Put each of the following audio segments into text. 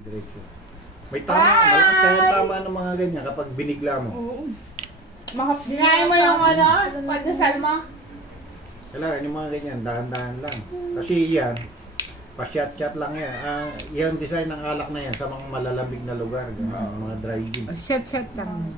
Diretso. May tama, malakas kaya tama ng mga ganyan kapag binigla mo. Oo. Dinahin mo yung ano, pandasal mo. Kailangan yung mga ganyan, dahan-dahan lang. Kasi yan, pa-shot-shot lang yan. Yung design ng alak na yan sa mga malalamig na lugar, mga dry gin. Shot lang.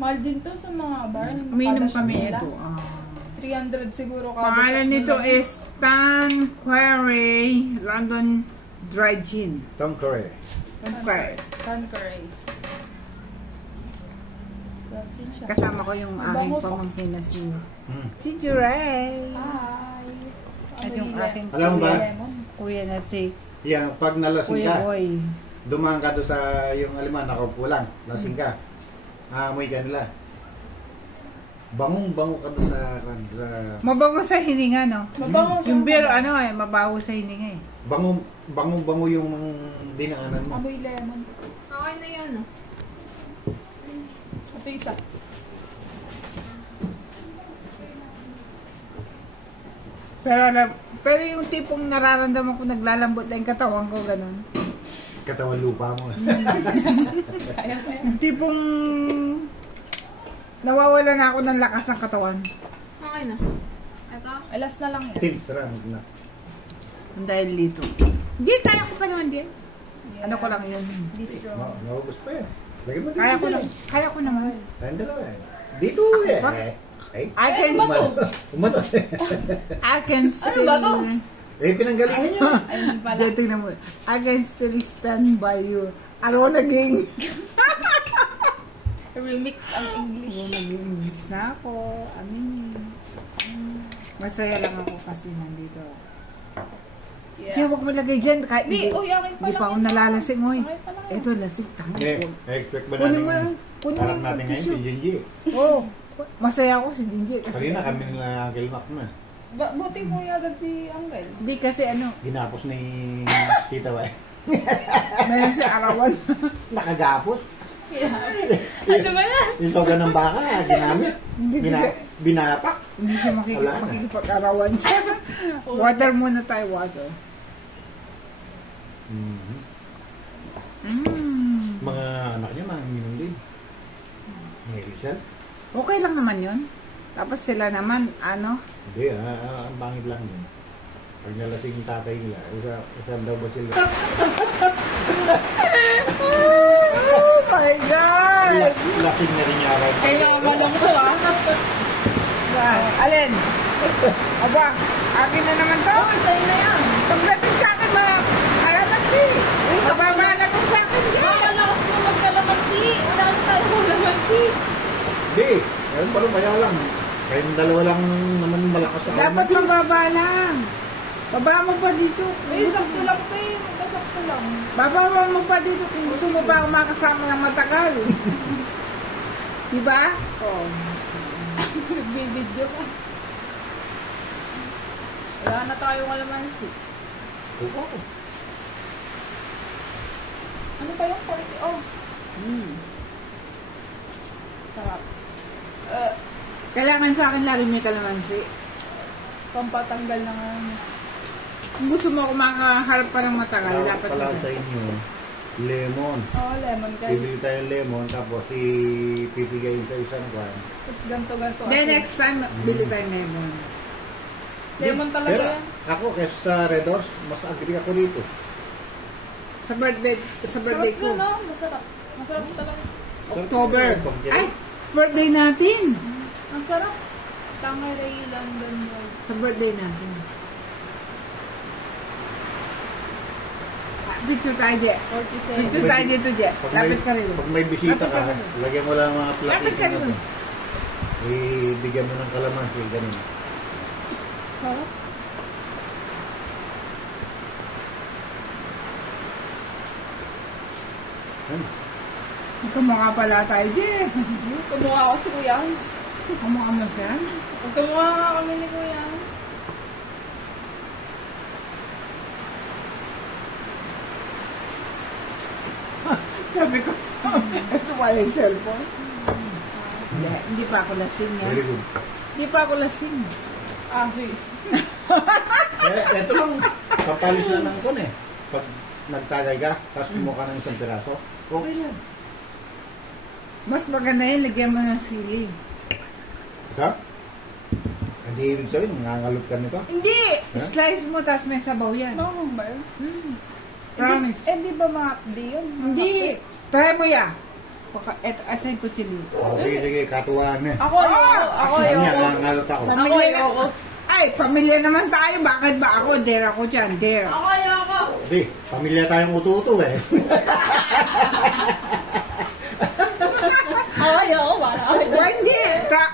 Mahal din to sa mga bar. Uminom kami ito. 300 siguro kada. Pangalan nito is Tanqueray London Dry Gin. Tanqueray. Tanqueray. Kasama ko yung aking pamangkin na si Jurel. Hi. At yung aking Alam ba? kuya na si Yan, pag nalasing Kuya ka, Boy. dumaan ka doon sa yung aliman, nakaupo lang, lasing ka. Aamoy ka nila. Bangong-bango ka doon sa... Mabango sa hininga, no? Mabango Yung beer, ano mabaho sa hininga eh. Bangong-bango yung dinaanan mo. Amoy lemon. Okay na yun, no? Ito isa. Pero yung tipong nararamdaman ko naglalambot na yung katawan ko, ganun. Katawan lupa mo. Yung tipong nawawala na ako ng lakas ng katawan. Okay na. Ito? Alas na lang yan. Tinsra na. Dahil dito. Hindi, kaya ko pa naman din. Yeah. Ano ko lang yun. Bistro. Naubos pa yan. Lagyan mo dito. Kaya ko naman. Tayong dalawa eh. Dito eh. ba? Ay. I can Umato. I can still... ba to? Eh, pinanggalingan niya. Ayun pala. Diyan, tingnan mo. I can still stand by you. Ano naging... Remix ang English. Naging na ako. Masaya lang ako kasi nandito. Yeah. Kaya huwag mo lagay dyan. Di, uy, akin pa Hindi pa ako nalalasing, oy. Okay pa lang. Ito, lasing tayo. Expect ba Kunin natin? mo Parang yung natin ngayon tissue. si Jinji. Oo. Masaya ako si Jinji. Kasi Kanina kami nila Uncle Mac na. Buti mo yung agad si Uncle. Hindi kasi ano, Ginapos ni Tita Wai. meron siya arawan. Nakagapos. Yeah. Ano ba yan? Yung soga ng baka, ginamit. Binatak. Hindi siya Wala na. makikipag-arawan siya. Water muna tayo, water. Mga anak niya, mga minum din. May Rizal. Okay lang naman yun. Tapos sila naman, ano, Hindi, ang bangit lang yun. Pag nalasing yung tatay nila, isang daw ba sila? oh my God! Lasing na rin niya araw. Kailangan mo lang to, ah. Alin? Aba, akin na naman to. Oh, sa'yo na yan. Pagdating sa akin, alamansi. Mababala ko sa akin. Malakas mo magkalamansi. Wala na tayo kalamansi. Hindi, ayun pa rin kaya lang. Kayong dalawa lang naman malakas sa Dapat mababa lang. Baba mo pa dito. Uy, sakto lang pa eh. Magkasakto lang. Bababa mo pa dito kung gusto mo pa ako makasama ng matagal. Diba? Oo. Nagbibidyo ka. Wala na tayong kalamansi. Oo. Ano pa yung 40? Oh. Sarap. Kailangan sa akin lalo may kalamansi. Pampatanggal na nga. Kung gusto mo ako makaharap pa ng matagal, dapat pala ito. sa inyo, lemon. Oh, lemon guys. Pili tayo lemon, tapos ipipigayin sa isang kwan. Tapos ganto-ganto. Then next time, bili tayo lemon. Lemon talaga Pero yan. ako, kesa sa Red Horse, mas agree ako dito. Sa birthday Sarap ko. yun, no? Masarap. Masarap talaga. October. Pag- Ay, birthday natin. Ang sarap. Tangeray London Road. Sa birthday natin. Picture tayo, Je. 47. Picture tayo dito, Je. Lapit ka rin. Pag may bisita ka, Lapit ka rin. lagyan mo lang mga Lapit ka plating rin. na ibigyan mo ng kalamansi, ganun. Sarap. Kamukha pala tayo, Je. Kumuha ako si Kuya Hans. Kamukha mo siya. Kumuha nga kami ni Kuya Hans. Sabi ko, ito pala yung cellphone. Hindi pa ako lasing, ha? Very good. Hindi pa ako lasing. Ah, sige. Ito lang, papalis na ng kon eh. Pag nagtagay ka, tapos kumuha ka ng isang piraso, okay lang. Mas maganda yun, lagyan mo ng sili. Ito? Hindi ibig sabihin, nangangalot ka nito. Hindi! Huh? Slice mo, tapos may sabaw yan. Bakong ba yun? Promise. Hindi ba mga hapdi yun? Hindi! Try mo yan. Eto, assign ko chili. Okay, sige, katuwaan na. Ako yun. Ako Kasi yun. niya, nangangalot ako. Pamilya na ako. Ay, pamilya naman tayo. Bakit ba ako? Dare ako dyan. Dare. Ako yun ako. Hindi, pamilya tayong uto-uto eh. Ako yun ako. Ba hindi?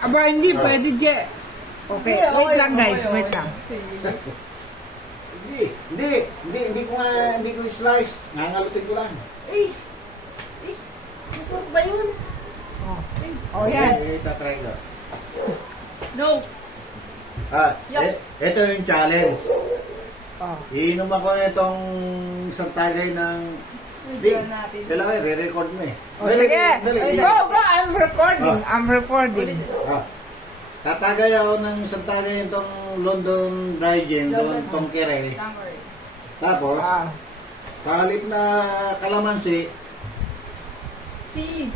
Ba hindi? Pwede dyan. Okay, wait lang guys. Wait lang. Hindi ko slice. Nangangalutin ko lang. Masarap ba yun? Oh, yan. Okay, tatry ko. No. Yup. Ito yung challenge. Oh. Iinom ako na itong isang tagay ng... Video natin. Kailangan re-record mo eh. Oh, sige. Dali. Go, go. I'm recording. Oh. I'm recording. Tatagay ako ng isang tagay itong London Dry Gin, itong kere. Tamari. Tapos, Ah. sa halip na kalamansi, Si.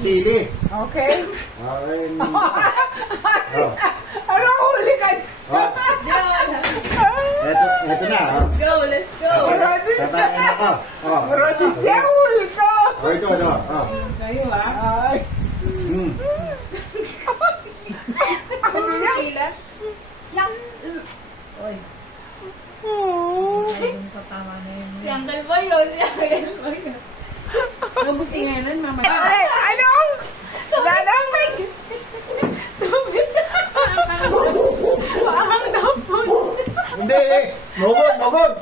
sili. Okay. Okay. Ano huli ka? Yan. Ito na. Go, let's go. Tatagay na ako. Brody, siya huli ko. Ito. Kayo ah. Ay. Hmm. Sila. Lang. Oy. Si Uncle Boy yun. Si Uncle Boy yun. Ubus nga yan, mama. Ay, ano? Lalamig! Parang napon. Hindi. Nugod.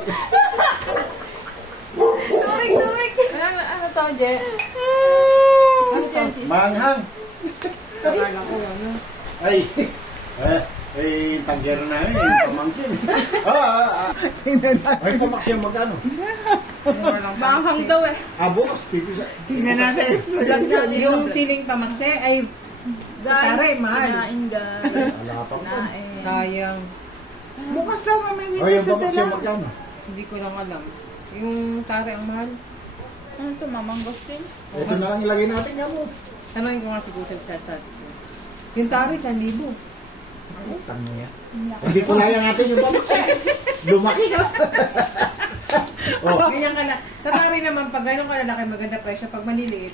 Tumig. Ano to, Je? Manghang. Akala ko ano. Ay, tanggero na yun, pamangkin. Ay, pumaksyan magkano? Manghang daw eh. Bukas, pipisa. Tingnan natin. Yung siling pamakse ay Guys, Taray, mahal. kinain guys. Wala pa po. Kinain. sayang. Bukas lang mamaya O, yung sa pumaksyan sila. magkano? Hindi ko lang alam. Yung tare ang mahal. Ano to, mamangostin? Ito na lang ilagay natin nga mo. Tanongin ko nga si Gutel chat-chat. Yung tare, 1,000. Utang mo yan. Hindi ko layang natin yung pumaksyan. Lumaki ka. Ganyan ka na. Sa tari naman, pag gano'n kalalaki, maganda presyo. Pag maniliit,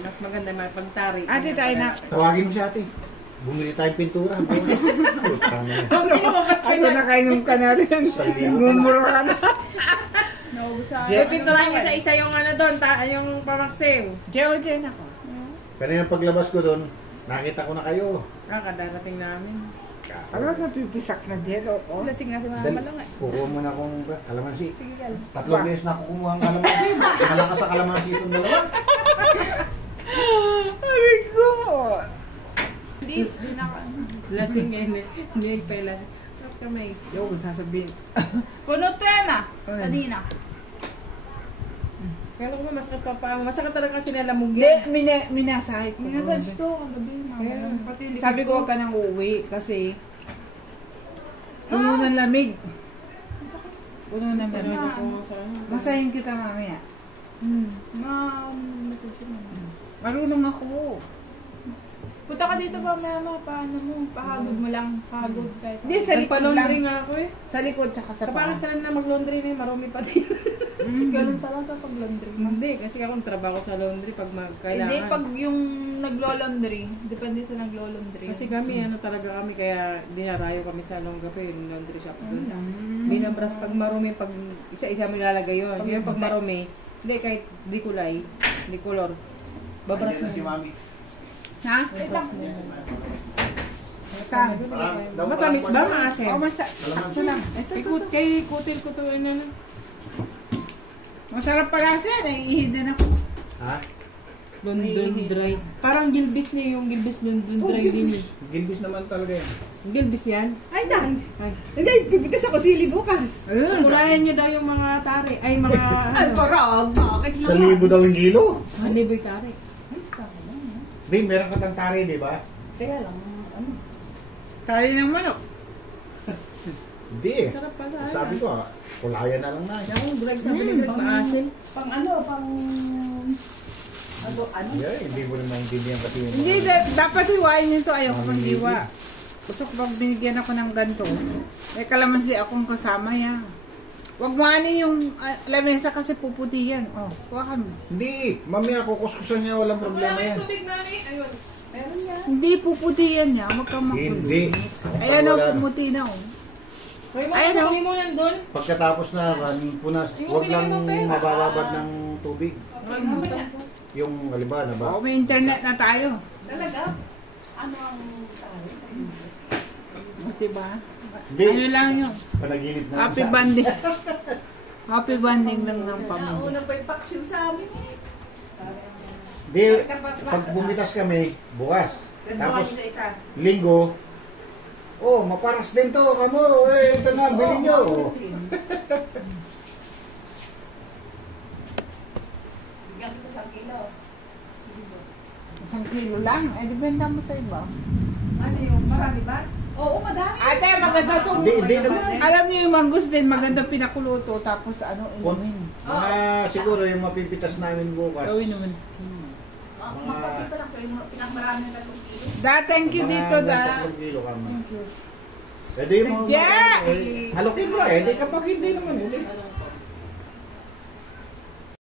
mas maganda man pag tari. Ate, tayo na. Tawagin mo si ate. Bumili tayong pintura. Utang mo yan. Pag pinumabas ka Ate, na. nakainom ka na rin. Mumuro ka na. Naubusan. Yung pinturahan mo sa isa yung ano doon, yung pamakse. Diyan ako. Kanina paglabas ko doon, nakita ko na kayo. Kadarating namin. Ano napipisak na dyan? Oo. Lasing na si Dali, mama lang eh. kukuha mo na akong kalamansi. Sige, gal. 3 beses na ako kumuha ang kalamansi. Malakas sa kalamansi itong dalawa. Ay ko. Hindi na Lasing ngayon eh. Hindi pa yung lasing. Sarap kamay. Yung sasabihin. Kunot ka na. Kanina. Kaya ko masakit pa pa. Masakit talaga kasi nalamog Hindi, yan. minasahe ko. Minasage to, kagabi. Kaya, Pati likod Sabi ko, huwag ka nang uuwi kasi puno ng lamig. Puno ng lamig. Masahin kita mamaya. message mo. Marunong ako. Punta ka dito pa, mama. Paano mo? Pahagod mo lang. Pahagod kahit. Hindi, sa likod Nagpa-laundry lang. nga ako eh. Sa likod tsaka sa Sa parang paa. talan na mag-laundry na marumi pa din. Ganun talaga pag laundry. Hindi, kasi ako trabaho sa laundry pag kailangan. Hindi, pag yung naglo-laundry, depende sa naglo-laundry. Kasi kami, ano talaga kami, kaya dinarayo kami sa Longgape, yung laundry shop doon. Binabras pag marumi, pag isa-isa mo nilalagay yun. Yung pag marumi, hindi, kahit di kulay, di color, babras Andiyan mo. na si mami. Ha? Babras mo. Saan? Matamis ba, maasin? Oh, sakto lang. Ito, ito, ito. Kay kutil ko to, ano. Masarap pala siya. Naiihid na ako. Ha? London dry. Parang gilbis niya yung gilbis London dry din eh. Gilbis naman talaga yan. Gilbis yan? Ay, Dan. Ay. Hindi, pipitas ako sili bukas. Ayun, kulayan niyo daw yung mga tari. Ay, mga ano. Parang, bakit 1,000 daw yung kilo. Haliboy tari. Di, meron ka tang tari, di ba? Kaya lang, ano? Kali ng manok. Hindi eh. Sarap pala. Sabi ko, Kulayan na lang na. Yung drag sa binigrag, maasim. Pang ano, pang... Ano? Yeah, hindi mo na maintindihan kasi yung Hindi, dapat hiwain nito. Ayaw ko pang hiwa. Gusto ko pag binigyan ako ng ganito. May kalamansi akong kasama yan. Huwag mo anin yung lamesa kasi puputi yan. Oh, huwakan mo. Hindi, mamaya kukuskusan niya, walang problema yan. Tubig na rin. Ayun. Meron yan. Hindi puputi yan niya. Huwag kang makulo. Hindi. Ayan o, Wala na. pumuti na o. Hoy, Ayun, oh. mo yan doon. Pagkatapos na, punas, huwag lang mabababad ng tubig. Yung, halimbawa, na ba? Oo, may internet na tayo. Talaga? Ano ang diba? Hindi. Ano lang yun? Panaginip na. Happy banding. Happy banding lang ng pamilya. Nauna pa yung paksiw sa amin eh. Hindi, pag bumitas kami, bukas. Tapos, Sa isa. linggo, oh, maparas din to, kamo, eh, ito na, bilhin nyo. Bigyan ko sa kilo. Isang kilo lang. Eh, dependa mo sa iba. Ano yung marami ba? Oo, madami. Ate, maganda to. Hindi naman. Alam niyo yung mangus din, maganda pinakuluto. Tapos ano, inumin. Mga siguro yung mapipitas namin bukas. Gawin naman. Mapapit pa lang sa'yo, pinakamarami na 3 kilo. Da, thank you dito, da. 3 kilo kamo. Thank you. Pwede yung mga Yeah! halukin mo eh, hindi kapag hindi naman. Hindi.